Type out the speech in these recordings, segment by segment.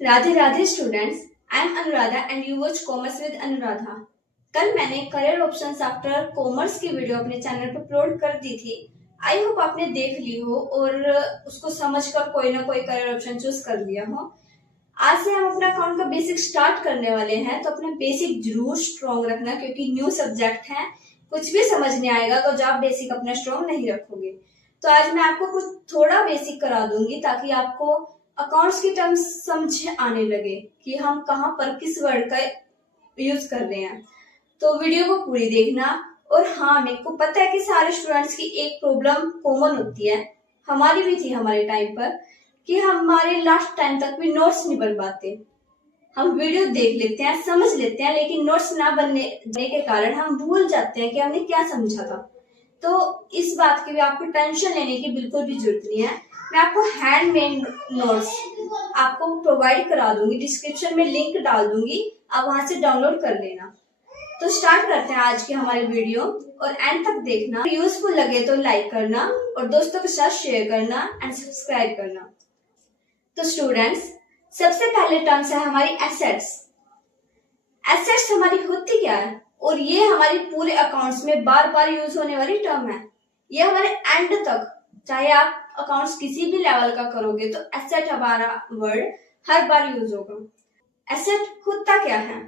Radhe Radhe students, I am Anuradha and you watch commerce with Anuradha. कल मैंने career options after commerce की video अपने channel पर अपलोड कर दी थी। आई होप आपने देख ली हो और उसको समझकर कोई ना कोई करियर ऑप्शन चूज कर लिया हो। आज से हम अपना अकाउंट का बेसिक स्टार्ट करने वाले हैं, तो अपना बेसिक जरूर स्ट्रॉन्ग रखना क्योंकि न्यू सब्जेक्ट है, कुछ भी समझ नहीं आएगा तो जब आप बेसिक अपना स्ट्रॉन्ग नहीं रखोगे। तो आज मैं आपको कुछ थोड़ा बेसिक करा दूंगी ताकि आपको अकाउंट्स की टर्म्स समझ आने लगे कि हम कहाँ पर किस वर्ड का यूज कर रहे हैं। तो वीडियो को पूरी देखना। और हाँ, मेरे को पता है कि सारे स्टूडेंट्स की एक प्रॉब्लम कॉमन होती है, हमारी भी थी हमारे टाइम पर, कि हमारे लास्ट टाइम तक भी नोट्स नहीं बन पाते। हम वीडियो देख लेते हैं, समझ लेते हैं, लेकिन नोट्स ना बनने के कारण हम भूल जाते हैं कि हमने क्या समझा था। तो इस बात की भी आपको टेंशन लेने की बिल्कुल भी जरूरत नहीं है। मैं आपको हैंडमेड नोट्स आपको प्रोवाइड करा दूंगी, डिस्क्रिप्शन में लिंक डाल दूंगी, आप वहां से डाउनलोड कर लेना। तो स्टार्ट करते हैं आज की हमारी वीडियो और एंड तक देखना। यूजफुल लगे तो लाइक करना और दोस्तों के साथ शेयर करना एंड सब्सक्राइब करना। तो स्टूडेंट्स, सबसे पहले टर्म्स है हमारी एसेट्स। एसेट्स हमारी होती क्या है, और ये हमारी पूरे अकाउंट्स में बार बार यूज होने वाली टर्म है। ये हमारे एंड तक, चाहे आप अकाउंट्स किसी भी लेवल का करोगे तो एसेट हमारा वर्ड हर बार यूज होगा। एसेट होता क्या है?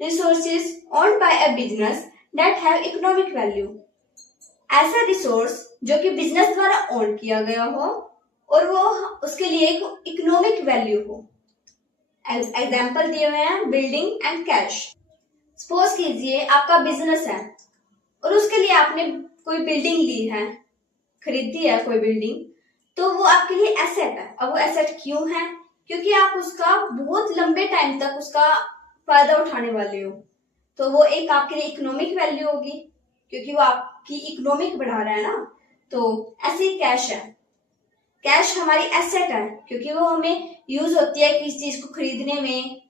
Resources owned by a business that have economic value. ऐसा रिसोर्स जो कि बिजनेस द्वारा ओन किया गया हो और वो उसके लिए एक इकोनॉमिक वैल्यू हो। एग्जाम्पल दिए हुए हैं बिल्डिंग एंड कैश। सपोज कीजिए आपका बिजनेस है और उसके लिए आपने कोई बिल्डिंग ली है, खरीदी है कोई बिल्डिंग, तो वो आपके लिए एसेट है। अब वो एसेट क्यों है? क्योंकि आप उसका बहुत लंबे टाइम तक उसका फायदा उठाने वाले हो, तो वो एक आपके लिए इकोनॉमिक वैल्यू होगी क्योंकि वो आपकी इकोनॉमिक बढ़ा रहा है ना। तो ऐसे ही कैश है। कैश हमारी एसेट है क्योंकि वो हमें यूज होती है किस चीज को खरीदने में,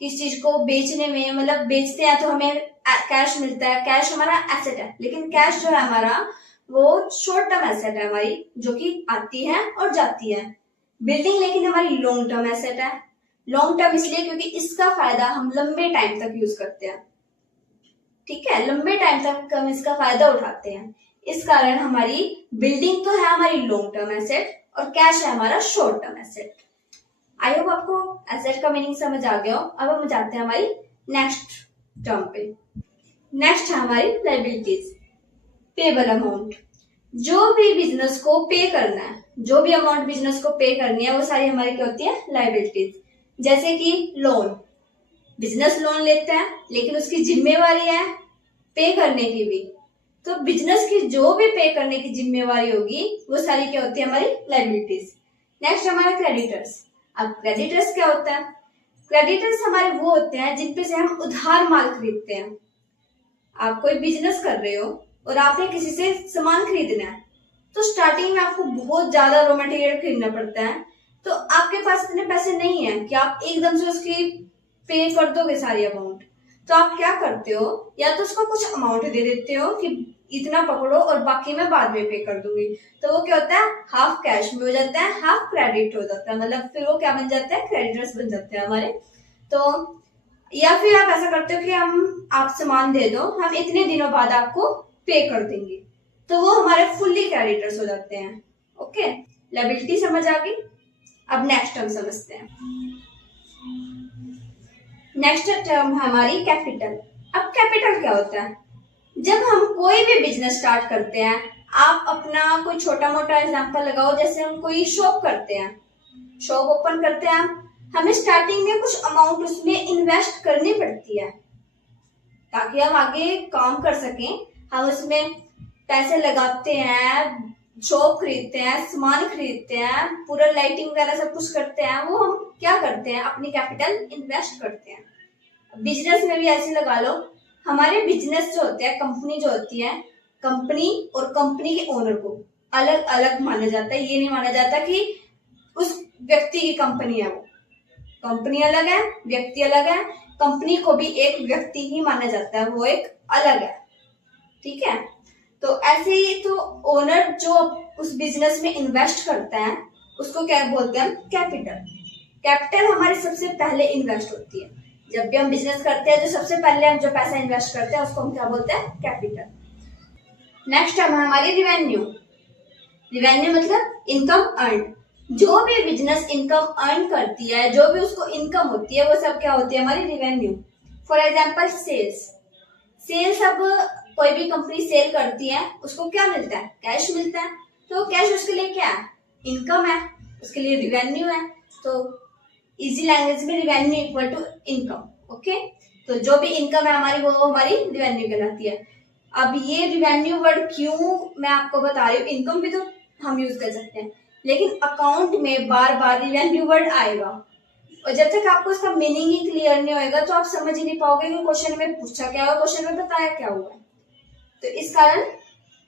किस चीज को बेचने में। मतलब बेचते हैं तो हमें कैश मिलता है, कैश हमारा एसेट है। लेकिन कैश जो है हमारा वो शॉर्ट टर्म एसेट है हमारी, जो कि आती है और जाती है। बिल्डिंग लेकिन हमारी लॉन्ग टर्म एसेट है। लॉन्ग टर्म इसलिए क्योंकि इसका फायदा हम लंबे टाइम तक यूज करते हैं। ठीक है, लंबे टाइम तक हम इसका फायदा उठाते हैं, इस कारण हमारी बिल्डिंग तो है हमारी लॉन्ग टर्म एसेट और कैश है हमारा short term asset. I hope आपको एसेट का मीनिंग समझ आ गया हो। अब हम जाते हैं हमारी नेक्स्ट टर्म पे। नेक्स्ट है हमारी लायबिलिटीज, पेबल अमाउंट। जो भी बिजनेस को पे करना है, जो भी अमाउंट बिजनेस को पे करनी है, वो सारी हमारी क्या होती है? लायबिलिटीज। जैसे कि लोन, बिजनेस लोन लेता है लेकिन उसकी जिम्मेवारी है पे करने की भी। तो बिजनेस की जो भी पे करने की जिम्मेवारी होगी वो सारी क्या होती है? हमारी लायबिलिटीज। नेक्स्ट हमारा क्रेडिटर्स। अब क्रेडिटर्स क्या होता है? क्रेडिटर्स हमारे वो होते हैं जिनपे से हम उधार माल खरीदते हैं। आप कोई बिजनेस कर रहे हो और आपने किसी से सामान खरीदना है, तो स्टार्टिंग में आपको बहुत ज्यादा रॉ मटेरियल खरीदना पड़ता है। तो आपके पास इतने पैसे नहीं है कि आप एकदम से उसकी पे कर दोगे सारी अमाउंट। तो आप क्या करते हो, या तो उसको कुछ अमाउंट दे देते हो कि इतना पकड़ो और बाकी मैं बाद में पे कर दूंगी। तो वो क्या होता है? हाफ कैश में हो जाता है, हाफ क्रेडिट हो जाता है। मतलब फिर वो क्या बन जाता है? क्रेडिटर्स बन जाते हैं हमारे। तो या फिर आप ऐसा करते हो कि आप सामान दे दो, हम इतने दिनों बाद आपको पे कर देंगे, तो वो हमारे फुल्ली क्रेडिटर्स हो जाते हैं। ओके, लायबिलिटी समझ आ गई। अब नेक्स्ट टर्म समझते हैं। नेक्स्ट टर्म है हमारी कैपिटल। अब कैपिटल क्या होता है? जब हम कोई भी बिजनेस स्टार्ट करते हैं, आप अपना कोई छोटा मोटा एग्जांपल लगाओ, जैसे हम कोई शॉप करते हैं, शॉप ओपन करते हैं, हमें स्टार्टिंग में कुछ अमाउंट उसमें इन्वेस्ट करनी पड़ती है ताकि हम आगे काम कर सकें। हम उसमें पैसे लगाते हैं, शॉप खरीदते हैं, सामान खरीदते हैं, पूरा लाइटिंग वगैरह सब कुछ करते हैं। वो हम क्या करते हैं? अपनी कैपिटल इन्वेस्ट करते हैं। बिजनेस में भी ऐसे लगा लो, हमारे बिजनेस जो होते हैं, कंपनी जो होती है, कंपनी और कंपनी के ओनर को अलग अलग माना जाता है। ये नहीं माना जाता कि उस व्यक्ति की कंपनी है, वो कंपनी अलग है, व्यक्ति अलग है। कंपनी को भी एक व्यक्ति ही माना जाता है, वो एक अलग है। ठीक है, तो ऐसे ही तो ओनर जो उस बिजनेस में इन्वेस्ट करता है उसको क्या बोलते हैं? कैपिटल। कैपिटल हमारी सबसे पहले इन्वेस्ट होती है। जब भी हम बिजनेस करते हैं, जो सबसे पहले हम जो पैसा इन्वेस्ट करते हैं उसको हम क्या बोलते हैं? कैपिटल। नेक्स्ट है हमारी रिवेन्यू। रिवेन्यू मतलब इनकम अर्न। जो भी बिजनेस इनकम अर्न करती है, जो भी उसको इनकम होती है, वो सब क्या होती है? हमारी revenue. For example sales. Sales, अब कोई भी कंपनी सेल करती है, उसको क्या मिलता है? कैश मिलता है। तो कैश उसके लिए क्या है? इनकम है, उसके लिए रिवेन्यू है। तो इजी लैंग्वेज में revenue equal to income. Okay, तो जो भी इनकम है हमारी, वो हमारी रिवेन्यू कहलाती है। अब ये रिवेन्यू वर्ड क्यों मैं आपको बता रही हूँ, इनकम भी तो हम यूज कर सकते हैं, लेकिन अकाउंट में बार बार रिवेन्यू वर्ड आएगा, और जब तक आपको इसका मीनिंग ही क्लियर नहीं होएगा तो आप समझ ही नहीं पाओगे कि क्वेश्चन में पूछा क्या हुआ, क्वेश्चन में बताया क्या हुआ है। तो इस कारण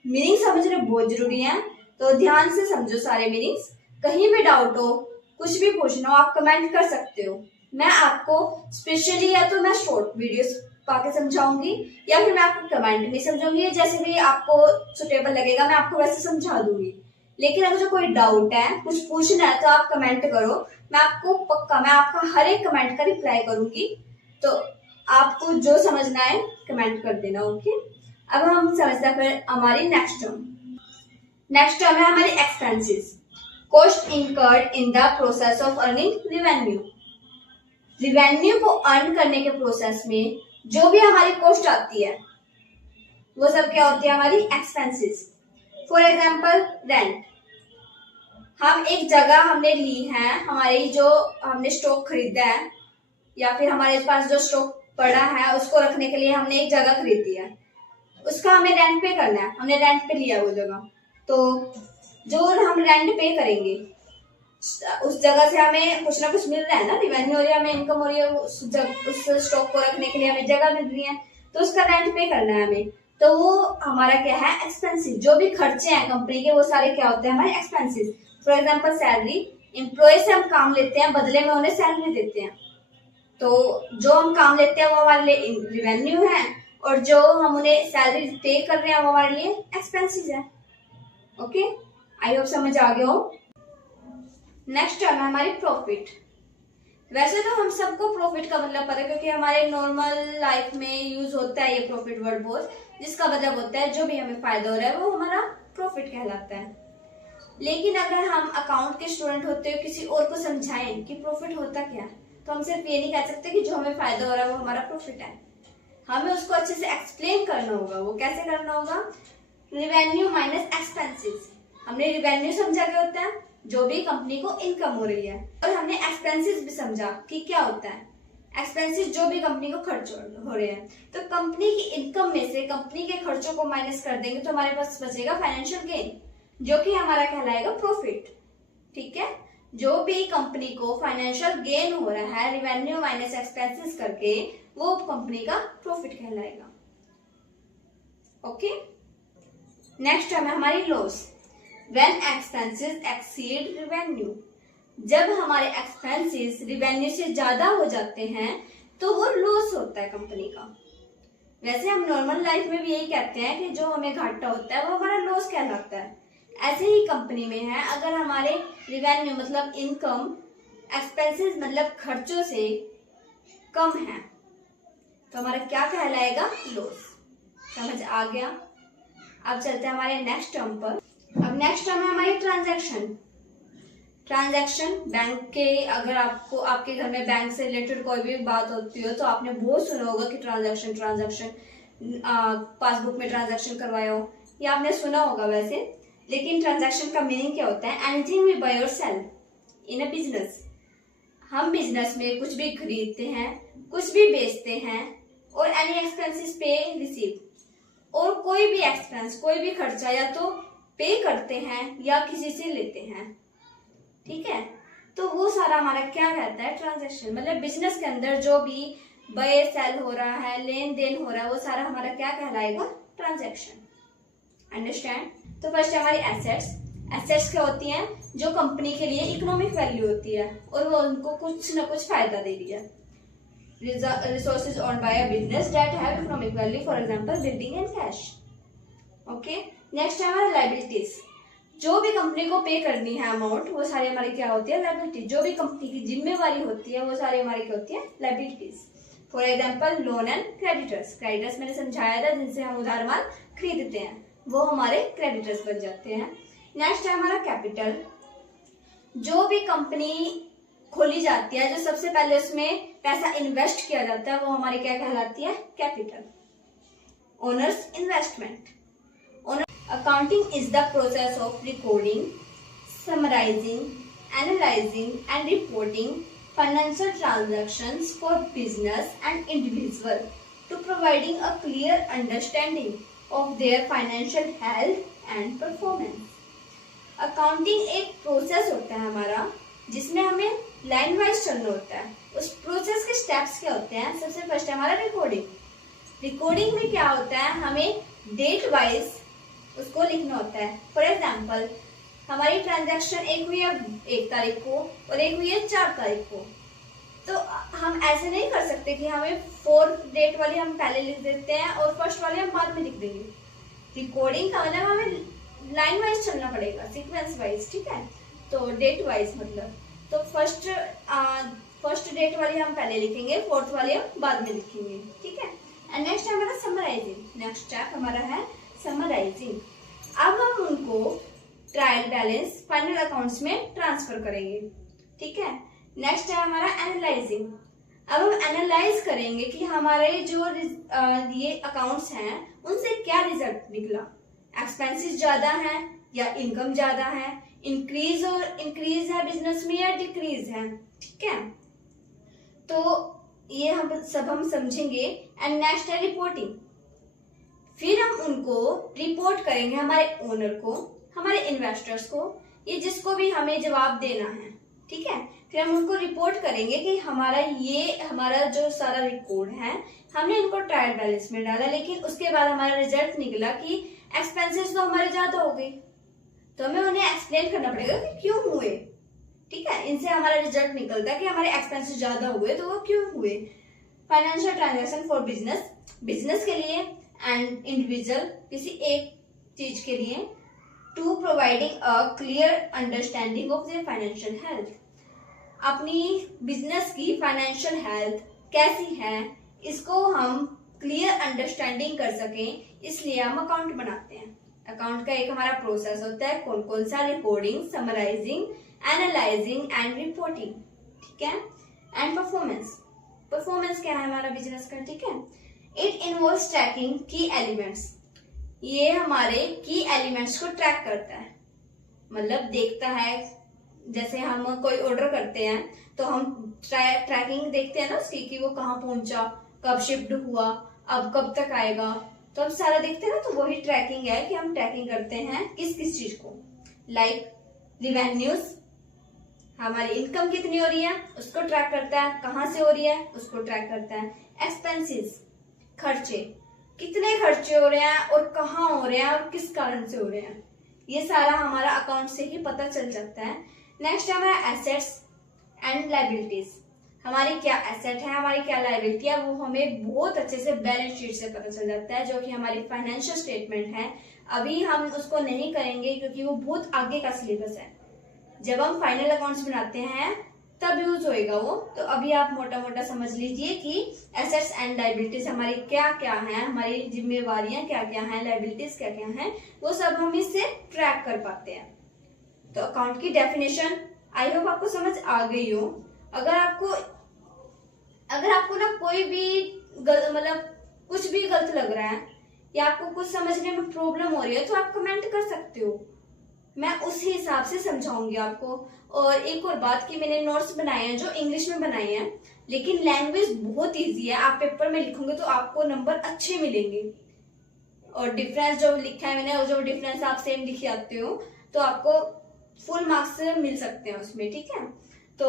मीनिंग समझने बहुत जरूरी है, तो ध्यान से समझो सारे मीनिंग्स। कहीं भी डाउट हो, कुछ भी पूछना हो, आप कमेंट कर सकते हो। मैं आपको स्पेशली या तो मैं शॉर्ट वीडियोस पाके समझाऊंगी, या फिर मैं आपको कमेंट में समझाऊंगी, जैसे भी आपको सुटेबल लगेगा मैं आपको वैसे समझा दूंगी। लेकिन अगर जो कोई डाउट है, कुछ पूछना है, तो आप कमेंट करो, मैं आपको पक्का, मैं आपका हर एक कमेंट का रिप्लाई करूंगी। तो आपको जो समझना है कमेंट कर देना। ओके, अब हम समझते हैं फिर हमारी नेक्स्ट टर्म। नेक्स्ट टर्म है हमारी expenses. Cost incurred in the process of earning revenue. Revenue को अर्न करने के प्रोसेस में जो भी हमारी कॉस्ट आती है, वो सब क्या होती है? हमारी एक्सपेंसेस। For example rent. हम एक जगह हमने ली है, हमारी जो हमने स्टॉक खरीदा है, या फिर हमारे पास जो स्टॉक पड़ा है उसको रखने के लिए हमने एक जगह खरीदी है, उसका हमें रेंट पे करना है, हमने रेंट पे लिया वो जगह। तो जो हम रेंट पे करेंगे, उस जगह से हमें कुछ ना कुछ मिल रहा है ना, रिवेन्यू हो रही है, हमें इनकम हो रही है, उस स्टॉक को रखने के लिए हमें जगह मिल रही है, तो उसका रेंट पे करना है हमें। तो वो हमारा क्या है? एक्सपेंसिव। जो भी खर्चे हैं कंपनी के, वो सारे क्या होते हैं? हमारे expensive. For example salary. Employ से हम काम लेते हैं, बदले में उन्हें सैलरी देते हैं, तो जो हम काम लेते हैं वो हमारे लिए रिवेन्यू है, और जो हम उन्हें सैलरी पे कर रहे हैं वो हमारे लिए एक्सपेंसिव है। ओके, आई होप समझ आ गया हो। नेक्स्ट टर्म है हमारी प्रॉफिट। वैसे तो हम सबको प्रॉफिट का मतलब पता है, क्योंकि हमारे नॉर्मल लाइफ में यूज होता है ये प्रॉफिट वर्ड बहुत, जिसका मतलब होता है जो भी हमें फायदा हो रहा है वो हमारा प्रॉफिट कहलाता है। लेकिन अगर हम अकाउंट के स्टूडेंट होते हुए किसी और को समझाएं कि प्रॉफिट होता क्या है, तो हम सिर्फ ये नहीं कह सकते कि जो हमें फायदा हो रहा है वो हमारा प्रॉफिट है। हमें उसको अच्छे से एक्सप्लेन करना होगा। वो कैसे करना होगा? Revenue minus expenses. हमने रिवेन्यू समझा क्या होता है? जो भी कंपनी को इनकम हो रही है, और हमने एक्सपेंसेस भी समझा कि क्या होता है। एक्सपेंसेस जो भी कंपनी को खर्च हो रहे हैं, तो कंपनी की इनकम में से कंपनी के खर्चों को माइनस कर देंगे तो हमारे पास बचेगा फाइनेंशियल गेन, जो कि हमारा कहलाएगा प्रॉफिट। ठीक है, जो भी कंपनी को फाइनेंशियल गेन हो रहा है रिवेन्यू माइनस एक्सपेंसेस करके, वो कंपनी का प्रॉफिट कहलाएगा। ओके, नेक्स्ट है हमारी loss. When expenses exceed revenue. जब हमारे एक्सपेंसेस रिवेन्यू से ज्यादा हो जाते हैं तो वो लॉस होता है कंपनी का। वैसे हम नॉर्मल लाइफ में भी यही कहते हैं कि जो हमें घाटा होता है वो हमारा लॉस कहलाता है। ऐसे ही कंपनी में है, अगर हमारे रिवेन्यू मतलब इनकम, एक्सपेंसेस मतलब खर्चों से कम है, तो हमारा क्या कहलाएगा? लॉस। समझ आ गया? अब चलते हैं हमारे नेक्स्ट टर्म पर। अब नेक्स्ट टर्म है हमारी ट्रांजैक्शन। ट्रांजैक्शन बैंक के, अगर आपको आपके घर में बैंक से रिलेटेड कोई भी बात होती हो तो आपने बहुत सुना होगा कि ट्रांजैक्शन पासबुक में ट्रांजैक्शन करवाया हो, या आपने सुना होगा वैसे। लेकिन ट्रांजैक्शन का मीनिंग क्या होता है? एनीथिंग वी बाय और सेल इन अ बिजनेस। हम बिजनेस में कुछ भी खरीदते हैं, कुछ भी बेचते हैं, और एनी एक्सपेंसेस पे रिसीव, और कोई भी एक्सपेंस, कोई भी खर्चा या तो पे करते हैं या किसी से लेते हैं। ठीक है, तो वो सारा हमारा क्या कहता है? ट्रांजैक्शन। मतलब बिजनेस के अंदर जो भी बाय सेल हो रहा है, लेन देन हो रहा है, वो सारा हमारा क्या कहलाएगा? ट्रांजैक्शन। अंडरस्टैंड? तो फर्स्ट हमारी एसेट्स। एसेट्स क्या होती हैं? जो कंपनी के लिए इकोनॉमिक वैल्यू होती है और वो उनको कुछ ना कुछ फायदा दे रही है। Resources owned by a business that have economic value, for example building and cash. Okay, next है हमारा liabilities। जो भी कंपनी को पे करनी है अमाउंट, वो सारी हमारी क्या होती है, लायबिलिटी। जो भी कंपनी की जिम्मेवारी होती है वो सारी हमारी क्या होती है, liabilities. For example loan and creditors. Creditors मैंने समझाया था, जिनसे हम उधार माल खरीदते हैं, वो हमारे क्रेडिटर्स बन जाते हैं। नेक्स्ट है हमारा कैपिटल। जो भी कंपनी खोली जाती है, जो सबसे पहले उसमें पैसा इन्वेस्ट किया जाता है, वो हमारी क्या कहलाती है, capital. Owners investment. Accounting is the process of recording, summarizing, analyzing and reporting financial transactions for business and individual to providing a clear understanding of their financial health and performance. Accounting एक process होता है हमारा, जिसमें हमें line wise चलना होता है। उस प्रोसेस के स्टेप्स क्या होते हैं, सबसे फर्स्ट है हमारा रिकॉर्डिंग। रिकॉर्डिंग में क्या होता है, हमें डेट वाइज उसको लिखना होता है। फॉर एग्जाम्पल हमारी ट्रांजैक्शन एक हुई है 1 तारीख को और एक हुई है 4 तारीख को, तो हम ऐसे नहीं कर सकते कि हमें 4 डेट वाली हम पहले लिख देते हैं और फर्स्ट वाली हम बाद में लिख देंगे। रिकॉर्डिंग का मतलब हमें लाइन वाइज चलना पड़ेगा, सीक्वेंस वाइज, ठीक है। तो डेट वाइज मतलब, तो फर्स्ट डेट वाली हम पहले लिखेंगे, 4th वाली हम बाद में लिखेंगे, ठीक है। एंड नेक्स्ट है हमारा समराइजिंग। नेक्स्ट स्टेप हमारा है समराइजिंग। अब हम उनको ट्रायल बैलेंस फाइनल अकाउंट्स में ट्रांसफर करेंगे, ठीक है। नेक्स्ट है हमारा एनालाइजिंग। अब हम एनालाइज करेंगे कि हमारे जो ये अकाउंट्स हैं उनसे क्या रिजल्ट निकला। एक्सपेंसेस ज्यादा हैं या इनकम ज्यादा है, इंक्रीज है बिजनेस में या डिक्रीज है, ठीक है। तो ये हम समझेंगे। एंड नेक्स्ट है रिपोर्टिंग। फिर हम उनको रिपोर्ट करेंगे, हमारे ओनर को, हमारे इन्वेस्टर्स को, ये जिसको भी हमें जवाब देना है, ठीक है। फिर हम उनको रिपोर्ट करेंगे कि हमारा जो सारा रिकॉर्ड है, हमने इनको ट्रायल बैलेंस में डाला, लेकिन उसके बाद हमारा रिजल्ट निकला कि एक्सपेंसेस तो हमारे ज्यादा हो गए, तो हमें उन्हें एक्सप्लेन करना पड़ेगा कि क्यों हुए, ठीक है। इनसे हमारा रिजल्ट निकलता है कि हमारे एक्सपेंसेस ज्यादा हुए, तो वो क्यों हुए। फाइनेंशियल ट्रांजेक्शन फॉर बिजनेस के लिए एंड इंडिविजुअल किसी एक चीज के लिए, to providing a clear understanding of their financial health. अपनी बिजनेस की फाइनेंशियल हेल्थ कैसी है, इसको हम क्लियर अंडरस्टैंडिंग कर सकें, इसलिए हम अकाउंट बनाते हैं। अकाउंट का एक हमारा प्रोसेस होता है, कौन कौन सा, recording, summarising, analysing and reporting, ठीक है। एंड परफॉर्मेंस क्या है हमारा बिजनेस का, ठीक है। इट इन्वॉल्व्स ट्रैकिंग की एलिमेंट्स। ये हमारे की एलिमेंट्स को ट्रैक करता है, मतलब देखता है। जैसे हम कोई ऑर्डर करते हैं तो हम ट्रैकिंग देखते हैं ना उसकी, कि वो कहाँ पहुंचा, कब शिफ्ट हुआ, अब कब तक आएगा, तो हम सारा देखते हैं ना। तो वही ट्रैकिंग है कि हम ट्रैकिंग करते हैं किस चीज को। लाइक रिवेन्यूज, हमारी इनकम कितनी हो रही है उसको ट्रैक करता है, कहाँ से हो रही है उसको ट्रैक करता है। एक्सपेंसेस, खर्चे, कितने खर्चे हो रहे हैं और कहाँ हो रहे हैं और किस कारण से हो रहे हैं, ये सारा हमारा अकाउंट से ही पता चल जाता है। नेक्स्ट है हमारा एसेट्स एंड लायबिलिटीज। हमारी क्या एसेट है, हमारी क्या लायबिलिटी है, वो हमें बहुत अच्छे से बैलेंस शीट से पता चल जाता है, जो कि हमारी फाइनेंशियल स्टेटमेंट है। अभी हम उसको नहीं करेंगे क्योंकि वो बहुत आगे का सिलेबस है। जब हम फाइनल अकाउंट्स बनाते हैं तब यूज होएगा वो। तो अभी आप मोटा मोटा समझ लीजिए कि एसेट्स एंड लायबिलिटीज हमारी क्या क्या है, हमारी जिम्मेवारियां क्या क्या हैं, लायबिलिटीज क्या क्या हैं, वो सब हम इससे ट्रैक कर पाते हैं। तो अकाउंट की डेफिनेशन आई होप आपको समझ आ गई हो। अगर आपको ना कोई भी मतलब कुछ भी गलत लग रहा है या आपको कुछ समझने में प्रॉब्लम हो रही है, तो आप कमेंट कर सकते हो, मैं उस हिसाब से समझाऊंगी आपको। और एक और बात कि मैंने नोट्स बनाए हैं जो इंग्लिश में बनाए हैं, लेकिन लैंग्वेज बहुत इजी है। आप पेपर में लिखोगे तो आपको नंबर अच्छे मिलेंगे, और डिफरेंस जो लिखा है मैंने, और जो डिफरेंस आप सेम लिख आते हो तो आपको फुल मार्क्स मिल सकते हैं उसमें, ठीक है। तो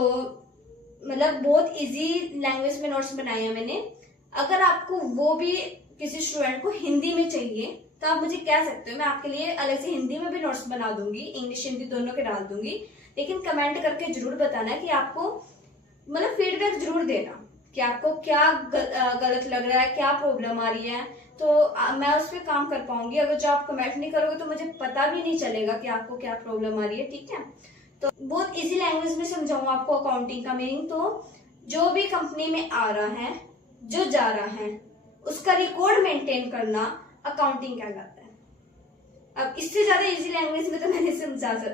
मतलब बहुत इजी लैंग्वेज में नोट्स बनाए हैं मैंने। अगर आपको वो भी किसी स्टूडेंट को हिंदी में चाहिए तो आप मुझे कह सकते हो, मैं आपके लिए अलग से हिंदी में भी नोट्स बना दूंगी, इंग्लिश हिंदी दोनों के डाल दूंगी। लेकिन कमेंट करके जरूर बताना कि आपको मतलब फीडबैक जरूर देना कि आपको क्या गलत लग रहा है, क्या प्रॉब्लम आ रही है, तो मैं उस पर काम कर पाऊंगी। अगर जो आप कमेंट नहीं करोगे तो मुझे पता भी नहीं चलेगा कि आपको क्या प्रॉब्लम आ रही है। ठीक है, तो बहुत इजी लैंग्वेज में समझाऊँ आपको अकाउंटिंग का मीनिंग। तो जो भी कंपनी में आ रहा है, जो जा रहा है, उसका रिकॉर्ड मेंटेन करना अकाउंटिंग कहलाता है। अब इससे ज्यादा इजी लैंग्वेज में तो मैं नहीं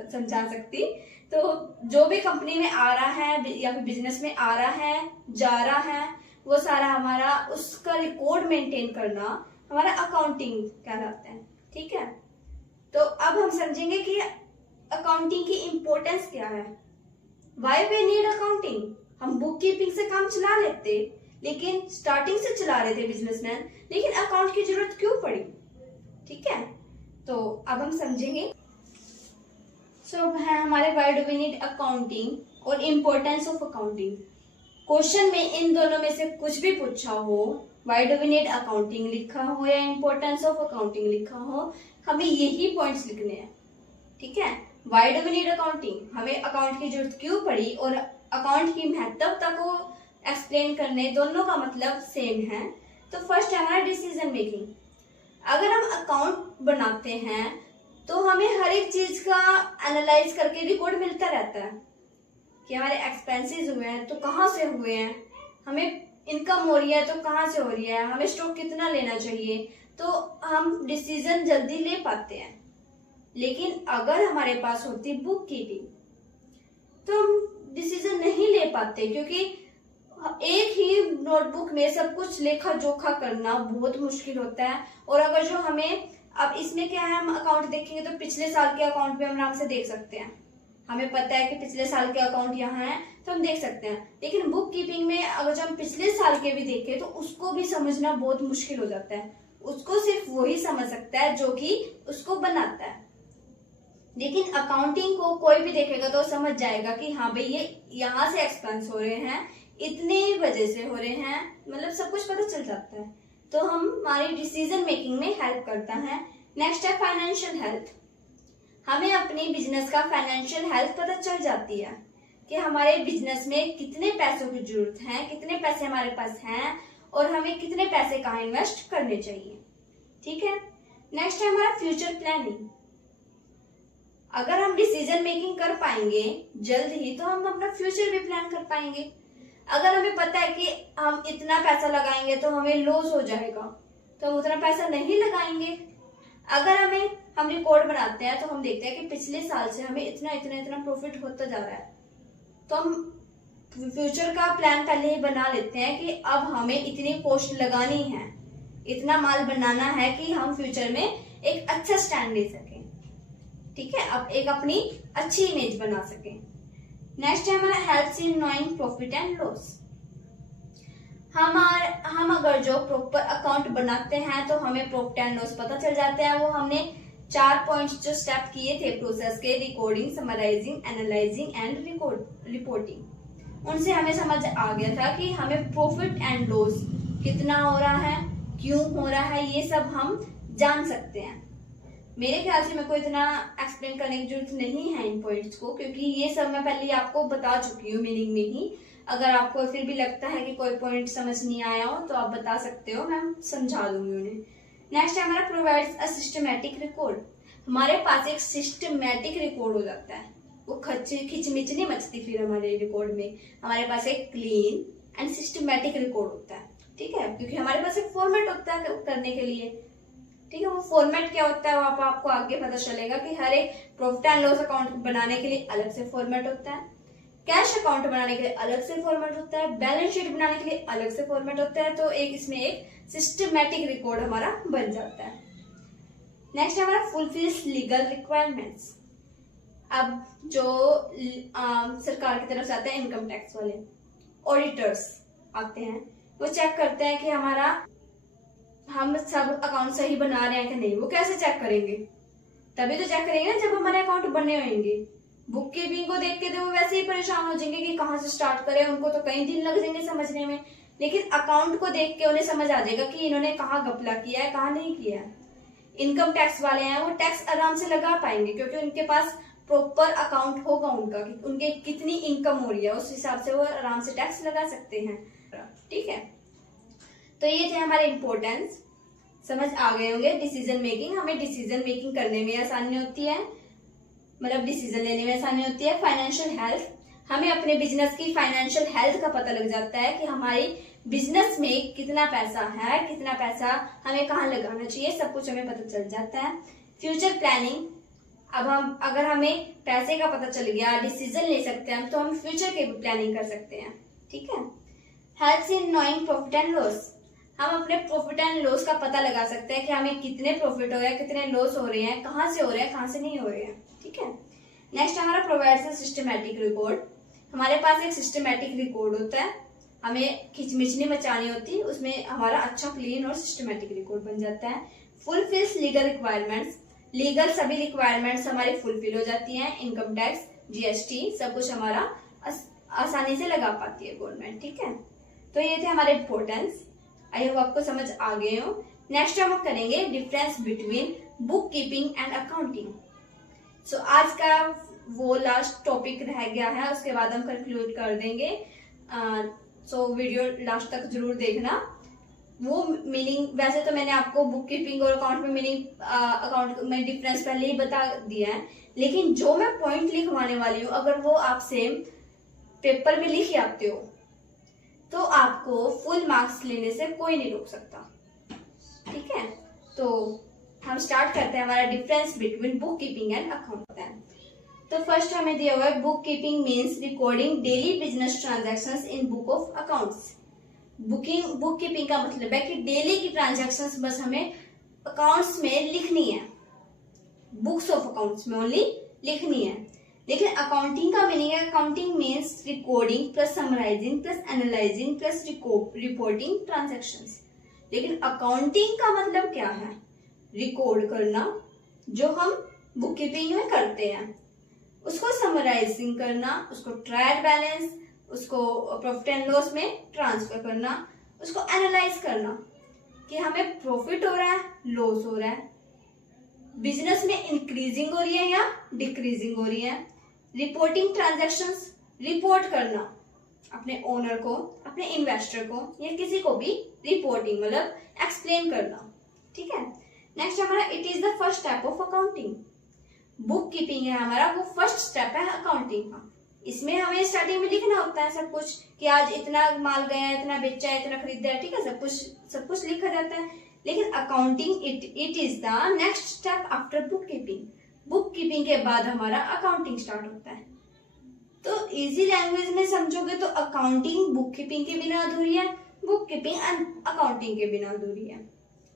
समझा सकती। तो जो भी कंपनी में आ रहा है या फिर बिजनेस में आ रहा है, जा रहा है, वो सारा हमारा उसका रिकॉर्ड मेंटेन करना हमारा अकाउंटिंग कहलाता है। ठीक है, तो अब हम समझेंगे कि अकाउंटिंग की इंपॉर्टेंस क्या है। Why we need accounting. हम बुक कीपिंग से काम चला लेते, लेकिन स्टार्टिंग से चला रहे थे बिजनेसमैन, लेकिन अकाउंट की जरूरत क्यों पड़ी। ठीक है, तो अब हम समझेंगे। सो है हमारे why do we need accounting और इम्पोर्टेंस ऑफ अकाउंटिंग। क्वेश्चन में इन दोनों में से कुछ भी पूछा हो, why do we need accounting लिखा हो या इम्पोर्टेंस ऑफ अकाउंटिंग लिखा हो, हमें यही पॉइंट्स लिखने हैं। ठीक है, why do we need accounting, हमें अकाउंट की जरूरत क्यों पड़ी, और अकाउंट की महत्वता को एक्सप्लेन करने, दोनों का मतलब सेम है। तो फर्स्ट है हमारा डिसीजन मेकिंग। अगर हम अकाउंट बनाते हैं तो हमें हर एक चीज का एनालाइज करके रिकॉर्ड मिलता रहता है कि हमारे एक्सपेंसेस हुए हैं तो कहाँ से हुए हैं, हमें इनकम हो रही है तो कहाँ से हो रही है, हमें स्टॉक कितना लेना चाहिए, तो हम डिसीजन जल्दी ले पाते हैं। लेकिन अगर हमारे पास होती बुक कीपिंग तो हम डिसीजन नहीं ले पाते, क्योंकि एक ही नोटबुक में सब कुछ लेखा जोखा करना बहुत मुश्किल होता है। और अगर जो हमें अब इसमें क्या है, हम अकाउंट देखेंगे तो पिछले साल के अकाउंट भी हम आराम से देख सकते हैं। हमें पता है कि पिछले साल के अकाउंट यहाँ है तो हम देख सकते हैं। लेकिन बुक कीपिंग में अगर जो हम पिछले साल के भी देखें तो उसको भी समझना बहुत मुश्किल हो जाता है। उसको सिर्फ वही समझ सकता है जो कि उसको बनाता है। लेकिन अकाउंटिंग को कोई भी देखेगा तो समझ जाएगा कि हाँ भाई ये यहाँ से एक्सपेंस हो रहे हैं, इतने वजह से हो रहे हैं, मतलब सब कुछ पता चल जाता है। तो हम हमारी डिसीजन मेकिंग में हेल्प करता है। नेक्स्ट है फाइनेंशियल हेल्थ। हमें अपनी बिजनेस का फाइनेंशियल हेल्थ पता चल जाती है कि हमारे बिजनेस में कितने पैसों की जरूरत है, कितने पैसे हमारे पास हैं और हमें कितने पैसे कहाँ इन्वेस्ट करने चाहिए। ठीक है, नेक्स्ट है हमारा फ्यूचर प्लानिंग। अगर हम डिसीजन मेकिंग कर पाएंगे जल्द ही तो हम अपना फ्यूचर भी प्लान कर पाएंगे। अगर हमें पता है कि हम इतना पैसा लगाएंगे तो हमें लॉस हो जाएगा तो हम उतना पैसा नहीं लगाएंगे। अगर हम रिकॉर्ड बनाते हैं तो हम देखते हैं कि पिछले साल से हमें इतना इतना इतना प्रॉफिट होता जा रहा है, तो हम फ्यूचर का प्लान पहले ही बना लेते हैं कि अब हमें इतनी कॉस्ट लगानी है, इतना माल बनाना है कि हम फ्यूचर में एक अच्छा स्टैंड ले सकें। ठीक है, अब एक अपनी अच्छी इमेज बना सकें। नेक्स्ट है हमारा helps in knowing profit and loss. हम अगर जो प्रॉपर अकाउंट बनाते हैं तो हमें प्रॉफिट एंड लॉस पता चल जाता है। वो हमने 4 पॉइंट्स जो स्टेप किए थे प्रोसेस के, recording, summarising, analysing and reporting, उनसे हमें समझ आ गया था कि हमें प्रॉफिट एंड लॉस कितना हो रहा है, क्यों हो रहा है, ये सब हम जान सकते हैं। मेरे ख्याल से मेरे को इतना एक्सप्लेन करने की जरूरत नहीं है इन पॉइंट्स को, क्योंकि ये सब मैं पहले आपको बता चुकी हूँ मीनिंग में ही। अगर आपको फिर भी लगता है कि कोई पॉइंट समझ नहीं आया हो तो आप बता सकते हो, मैं समझा दूंगी उन्हें। नेक्स्ट है हमारा प्रोवाइड्स अ सिस्टमैटिक रिकॉर्ड। हमारे पास एक सिस्टमैटिक रिकॉर्ड हो जाता है, वो खिचमिच नहीं मचती फिर हमारे रिकॉर्ड में। हमारे पास एक क्लीन एंड सिस्टमैटिक रिकॉर्ड होता है। ठीक है, क्योंकि हमारे पास एक फॉर्मेट होता है करने के लिए। ठीक है, वो फॉर्मेट क्या होता है वो आपको आगे पता चलेगा कि हर एक प्रॉफिट एंड लॉस अकाउंट बनाने के लिए अलग से फॉर्मेट होता है, कैश अकाउंट बनाने के लिए अलग से फॉर्मेट होता है, बैलेंस शीट बनाने के लिए अलग से फॉर्मेट होता है। तो इसमें एक सिस्टमैटिक रिकॉर्ड हमारा बन जाता है। नेक्स्ट हमारा फुलफिल्स लीगल रिक्वायरमेंट्स। अब जो सरकार की तरफ से आते हैं इनकम टैक्स वाले ऑडिटर्स आते हैं, वो चेक करते हैं कि हम सब अकाउंट सही बना रहे हैं कि नहीं। वो कैसे चेक करेंगे? तभी तो चेक करेंगे ना जब हमारे अकाउंट बने होंगे। बुक कीपिंग को देख के तो वो वैसे ही परेशान हो जाएंगे कि कहाँ से स्टार्ट करें, उनको तो कई दिन लग जाएंगे समझने में। लेकिन अकाउंट को देख के उन्हें समझ आ जाएगा कि इन्होंने कहाँ घपला किया है, कहाँ नहीं किया है। इनकम टैक्स वाले हैं वो टैक्स आराम से लगा पाएंगे, क्योंकि उनके पास प्रॉपर अकाउंट होगा उनका कि उनके कितनी इनकम हो रही है, उस हिसाब से वो आराम से टैक्स लगा सकते हैं। ठीक है, तो ये थे हमारे इम्पोर्टेंस। समझ आ गए होंगे। डिसीजन मेकिंग, हमें डिसीजन मेकिंग करने में आसानी होती है, मतलब डिसीजन लेने में आसानी होती है। फाइनेंशियल हेल्थ, हमें अपने बिजनेस की फाइनेंशियल हेल्थ का पता लग जाता है कि हमारी बिजनेस में कितना पैसा है, कितना पैसा हमें कहाँ लगाना चाहिए, सब कुछ हमें पता चल जाता है। फ्यूचर प्लानिंग, अब हम अगर हमें पैसे का पता चल गया, डिसीजन ले सकते हैं तो हम फ्यूचर की प्लानिंग कर सकते हैं, ठीक है। Helps in knowing profit and loss, हम अपने प्रॉफिट एंड लॉस का पता लगा सकते हैं कि हमें कितने प्रॉफिट हो रहे हैं, कितने लॉस हो रहे हैं, कहाँ से हो रहे हैं, कहाँ से नहीं हो रहे हैं, ठीक है। नेक्स्ट हमारा प्रोवाइड्स अ सिस्टमैटिक रिकॉर्ड, हमारे पास एक सिस्टमैटिक रिकॉर्ड होता है, हमें खिचमिच नहीं मचानी होती, उसमें हमारा अच्छा क्लीन और सिस्टमैटिक रिकॉर्ड बन जाता है। फुलफिल्स लीगल रिक्वायरमेंट्स, लीगल सभी रिक्वायरमेंट्स हमारी फुलफिल हो जाती हैं। इनकम टैक्स, जीएसटी, सब कुछ हमारा आसानी से लगा पाती है गवर्नमेंट, ठीक है। तो ये थे हमारे इम्पोर्टेंस, आई होप आपको समझ आ गए हो। नेक्स्ट हम करेंगे difference between book keeping and accounting. So आज का वो लास्ट टॉपिक रह गया है, उसके बाद हम कंक्लूड कर देंगे। सो वीडियो लास्ट तक जरूर देखना। वो मीनिंग, वैसे तो मैंने आपको बुक कीपिंग और अकाउंट में मीनिंग, अकाउंट में डिफरेंस पहले ही बता दिया है, लेकिन जो मैं पॉइंट लिखवाने वाली हूँ अगर वो आप सेम पेपर में लिख आते हो तो आपको फुल मार्क्स लेने से कोई नहीं रोक सकता, ठीक है। तो हम स्टार्ट करते हैं, हमारा difference between book keeping and account. तो फर्स्ट हमें दिया हुआ है book keeping means recording daily business transactions in book of accounts. Book keeping का मतलब है कि डेली की ट्रांजैक्शंस बस हमें अकाउंट्स में लिखनी है, बुक्स ऑफ अकाउंट्स में ओनली लिखनी है। लेकिन अकाउंटिंग का मीनिंग है, accounting means recording plus summarising plus analysing plus reporting transactions. लेकिन अकाउंटिंग का मतलब क्या है? रिकॉर्ड करना, जो हम बुक कीपिंग में करते हैं, उसको समराइजिंग करना, उसको ट्रायल बैलेंस, उसको प्रॉफिट एंड लॉस में ट्रांसफर करना, उसको एनालाइज करना कि हमें प्रॉफिट हो रहा है, लॉस हो रहा है, बिजनेस में इंक्रीजिंग हो रही है या डिक्रीजिंग हो रही है। रिपोर्टिंग ट्रांजैक्शंस, रिपोर्ट करना अपने ओनर को, अपने इन्वेस्टर को या किसी को भी, रिपोर्टिंग मतलब एक्सप्लेन करना, ठीक है। नेक्स्ट हमारा it is the first step of accounting. Book keeping है हमारा वो फर्स्ट स्टेप है अकाउंटिंग का। इसमें हमें स्टार्टिंग में लिखना होता है सब कुछ कि आज इतना माल गया, इतना बेचा है, इतना खरीदा है, ठीक है, सब कुछ लिखा जाता है। लेकिन accounting it is the next step after book keeping. Book keeping के बाद हमारा अकाउंटिंग स्टार्ट होता है। तो इजी लैंग्वेज में समझोगे तो अकाउंटिंग बुक कीपिंग के बिना अधूरी है, बुक कीपिंग अकाउंटिंग के बिना अधूरी है,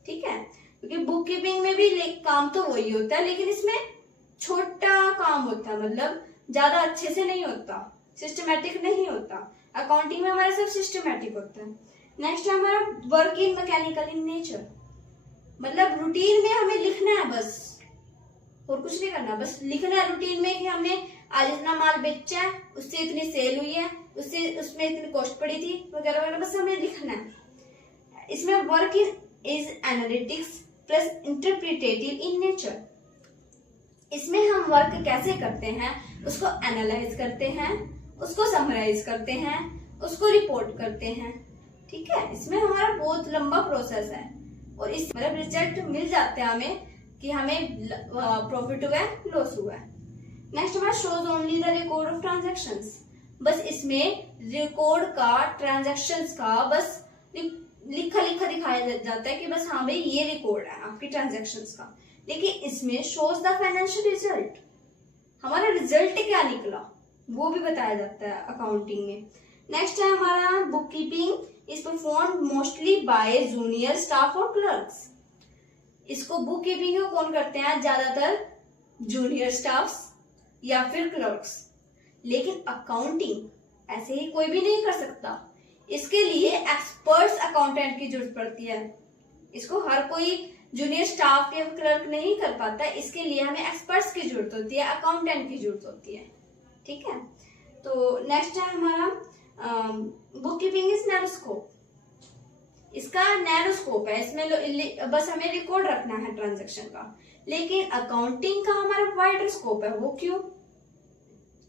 ठीक है। क्योंकि बुक कीपिंग में भी काम तो वही होता है, लेकिन इसमें छोटा काम होता है, मतलब ज्यादा अच्छे से नहीं होता, सिस्टमैटिक नहीं होता। अकाउंटिंग में हमारा सब सिस्टमैटिक होता है। नेक्स्ट है हमारा work in mechanical in nature, मतलब रूटीन में हमें लिखना है बस, और कुछ नहीं करना, बस लिखना है रूटीन में कि हमने आज इतना माल बेचा है, उससे इतनी सेल हुई है, उसमें इतनी कॉस्ट पड़ी थी वगैरह वगैरह, बस हमें लिखना है। इसमें work is analytics plus interpretative in nature. इसमें हम वर्क कैसे करते हैं, उसको एनालाइज करते हैं, उसको समराइज करते हैं, उसको रिपोर्ट करते हैं, ठीक है। इसमें हमारा बहुत लंबा प्रोसेस है और इस मतलब रिजल्ट मिल जाते हैं हमें कि हमें प्रॉफिट हुआ है, लॉस हुआ है। नेक्स्ट हमारा shows only the record of transactions. बस इसमें रिकॉर्ड का, ट्रांजैक्शंस का बस लिखा दिखाया जाता है कि बस हाँ भाई ये रिकॉर्ड है आपकी ट्रांजैक्शंस का। लेकिन इसमें शोज द फाइनेंशियल रिजल्ट, हमारा रिजल्ट क्या निकला वो भी बताया जाता है अकाउंटिंग में। नेक्स्ट है हमारा book keeping is perform mostly bye junior staff और क्लर्क्स। इसको बुक कीपिंग को कौन करते हैं? ज्यादातर जूनियर स्टाफ्स या फिर क्लर्क्स। लेकिन अकाउंटिंग ऐसे ही कोई भी नहीं कर सकता, इसके लिए एक्सपर्ट्स अकाउंटेंट की जरूरत पड़ती है। इसको हर कोई जूनियर स्टाफ या क्लर्क नहीं कर पाता, इसके लिए हमें एक्सपर्ट्स की जरूरत होती है, अकाउंटेंट की जरूरत होती है, ठीक है। तो नेक्स्ट है हमारा book keeping is narrow scope. इसका नैरो स्कोप है, इसमें बस हमें रिकॉर्ड रखना है ट्रांजैक्शन का। लेकिन अकाउंटिंग का हमारा वाइडर स्कोप है। वो क्यों?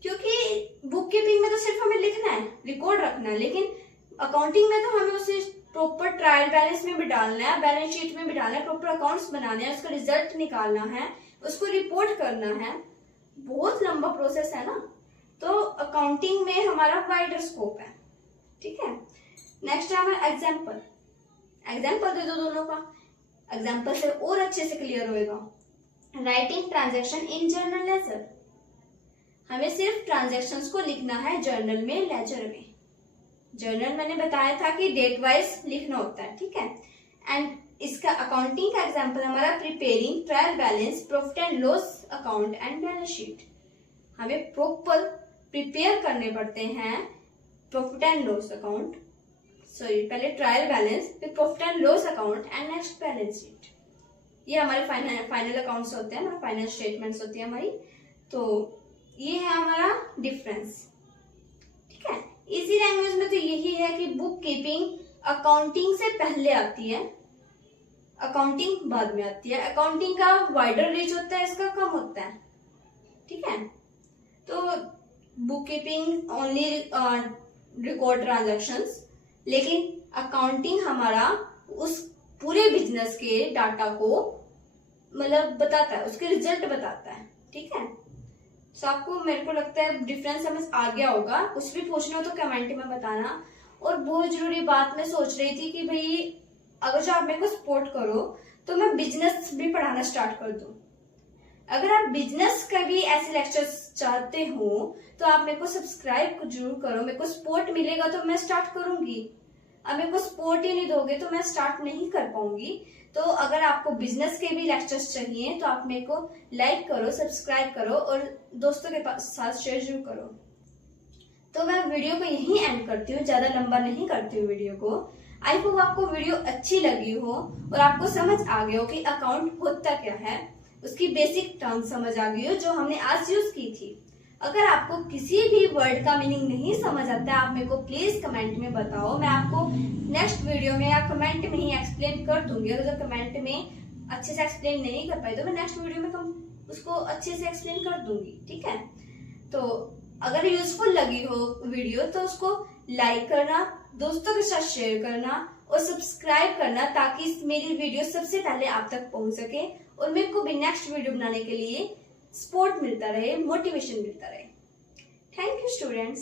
क्योंकि बुक कीपिंग में तो सिर्फ हमें लिखना है, रिकॉर्ड रखना है, लेकिन अकाउंटिंग में तो हमें उसे प्रॉपर ट्रायल बैलेंस में भी डालना है, बैलेंस शीट में भी डालना है, प्रॉपर अकाउंट्स बनाने हैं, उसका रिजल्ट निकालना है, उसको रिपोर्ट करना है, बहुत लंबा प्रोसेस है ना। तो अकाउंटिंग में हमारा वाइडर स्कोप है, ठीक है। नेक्स्ट है हमारा एग्जाम्पल। एग्जाम्पल दे दो दोनों का, एग्जाम्पल से और अच्छे से क्लियर होएगा। Writing transaction in journal ledger, हमें सिर्फ ट्रांजैक्शंस को लिखना है जर्नल में, लेजर में। जर्नल मैंने बताया था कि डेट वाइज लिखना होता है, ठीक है। एंड इसका अकाउंटिंग का एग्जांपल हमारा preparing trial balance, profit and loss account and balance sheet. हमें प्रॉपर प्रिपेयर करने पड़ते हैं profit and loss account, sorry पहले ट्रायल बैलेंस, फिर profit and loss account and next balance sheet. ये हमारे फाइनल अकाउंट्स होते हैं ना, फाइनल स्टेटमेंट्स होती है हमारी। तो ये है हमारा डिफरेंस, ठीक है। इजी लैंग्वेज में तो यही है कि बुक कीपिंग अकाउंटिंग से पहले आती है, अकाउंटिंग बाद में आती है। अकाउंटिंग का वाइडर रीच होता है, इसका कम होता है, ठीक है। तो book keeping only record transactions, लेकिन अकाउंटिंग हमारा उस पूरे बिजनेस के डाटा को मतलब बताता है, उसके रिजल्ट बताता है, ठीक है। तो आपको, मेरे को लगता है डिफरेंस समझ आ गया होगा। कुछ भी पूछना हो तो कमेंट में बताना। और बहुत जरूरी बात मैं सोच रही थी कि भाई अगर जो आप मेरे को सपोर्ट करो तो मैं बिजनेस भी पढ़ाना स्टार्ट कर दूं। अगर आप बिजनेस का भी ऐसे लेक्चर्स चाहते हो तो आप मेरे को सब्सक्राइब जरूर करो। मेरे को सपोर्ट मिलेगा तो मैं स्टार्ट करूंगी, अब मेरे को सपोर्ट ही नहीं दोगे तो मैं स्टार्ट नहीं कर पाऊंगी। तो अगर आपको बिजनेस के भी लेक्चर्स चाहिए तो आप मेरे को लाइक करो, सब्सक्राइब करो और दोस्तों के साथ शेयर जरूर करो। तो मैं वीडियो को यहीं एंड करती हूँ, ज्यादा लंबा नहीं करती हूँ वीडियो को। आई होप आपको वीडियो अच्छी लगी हो और आपको समझ आ गया हो कि अकाउंट होता क्या है, उसकी बेसिक टर्म समझ आ गई हो जो हमने आज यूज की थी। अगर आपको किसी भी वर्ड का मीनिंग नहीं समझ आता है, आप मेरे को प्लीज कमेंट में बताओ। मैं आपको नेक्स्ट वीडियो में या कमेंट में ही एक्सप्लेन कर दूंगी। अगर कमेंट में अच्छे से एक्सप्लेन नहीं कर पाई तो मैं नेक्स्ट वीडियो में उसको अच्छे से एक्सप्लेन कर दूंगी, ठीक है। तो अगर यूजफुल लगी हो वीडियो तो उसको लाइक करना, दोस्तों के साथ शेयर करना और सब्सक्राइब करना, ताकि मेरी वीडियो सबसे पहले आप तक पहुंच सके और मेरे को भी नेक्स्ट वीडियो बनाने के लिए सपोर्ट मिलता रहे, मोटिवेशन मिलता रहे। Thank you students.